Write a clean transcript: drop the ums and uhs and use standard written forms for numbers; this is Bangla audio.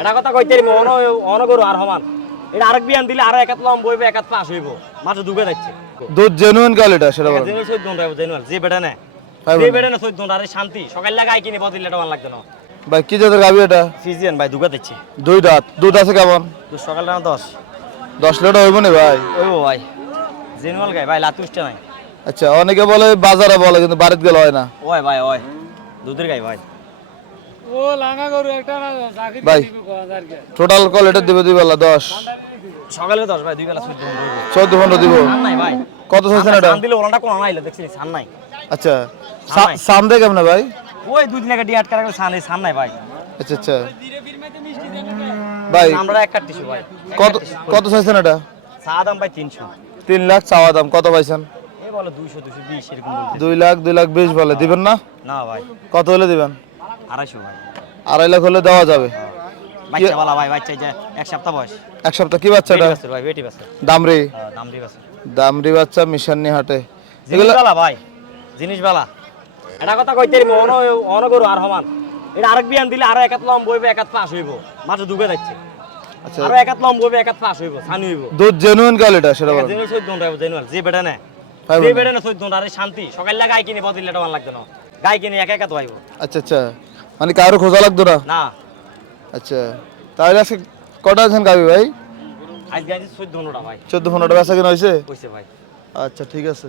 এটা কথা কইতে অন গরু আর সমান এটা আরেক বিয়ান দিলে আরো একাত লম বইবে একাত পাস হইব মাত্র দুবে যাচ্ছে দুধ জেনুইন কোয়ালিটি সেটা বলেন। জেনুইন 14 টাকা জেনুইন যে বেটা না যে বেটা না 14 আরে শান্তি সকাল লাগাই কিনে বদিলে এটা ভালো লাগবে না ভাই কি জাতের গাবি এটা? ফিজিয়ান ভাই দুগা দিচ্ছে দুই দাঁত, দুধ আছে কেমন? তো সকাল না 10 লিটার হইব না ভাই? ওইবো ভাই জেনুইন গাই ভাই লাতুষ্টা নাই। আচ্ছা অনেকে বলে বাজারে বলে কিন্তু বাড়িতে গেলে হয় না। ওই ভাই ওই দুধের গাই ভাই ও লাঙ্গা গরু একটা না জাকির ভাই দিবি কোয়াদারকে টোটাল কল এটা দিবে দুই বেলা 10 সকালে 10 ভাই দুই বেলা 14 হইব 14-15 দিব। সান নাই ভাই কত চাইছেন এটা? সান দিলে ওলাটা কোন নাইলে দেখছিস সান নাই। আচ্ছা সান নাই। সান দে কেমন ভাই? ওই দুই দিন আগে ডিয়াট করা সান এই সান নাই ভাই আচ্ছা আচ্ছা ধীরে ফিরমাইতে মিষ্টি দেন না ভাই আমরা এক কাটিছি ভাই কত কত চাইছেন এটা? চা দাম ভাই 300 3 লাখ চাওয়া দাম, কত পাইছেন? এই বলে 200 220 এরকম বলতে 2 লাখ 20 বলে, দিবেন না? না ভাই কত হলে দিবেন? 250 ভাই 2.5 লাখ হলে দেওয়া যাবে। বাচ্চা বালা ভাই বাচ্চা যে এক সপ্তাহ বয়স এক সপ্তাহ কি বাচ্চা এটা? ভাই বেটি বাচ্চা দামরি দাম দিয়ে বাচ্চা দামরি বাচ্চা মিশানি হাটে জিনিস বালা ভাই জিনিস বালা এটা কথা কইতে অন গরু আর সমান এটা আরেক বিয়ান দিলে আরো একাত লম বইবে একাত পাস হইব মাত্র দুবে যাচ্ছে আচ্ছা আরো একাত লম বইবে একাত পাস হইব সানি হইব দুধ জেনুইন কোয়ালিটি সেটা বলেন। জেনুইন 14 টাকা জেনুইন যে বেটা না ভাই যে বলেন। বেটা না 14 আরে শান্তি সকাল লাগাই কিনে বদিলে এটা ভালো লাগবে না গাই কিনে একা একা তো আইব আচ্ছা আচ্ছা মানে কারো খোঁজা লাগতো না? না আচ্ছা তাহলে আজকে কটা আছেন গাবি ভাই? আজ গাই 14 টা ভাই 14-15টা বেচা কিনা হয়েছে? কইছে ভাই আচ্ছা ঠিক আছে।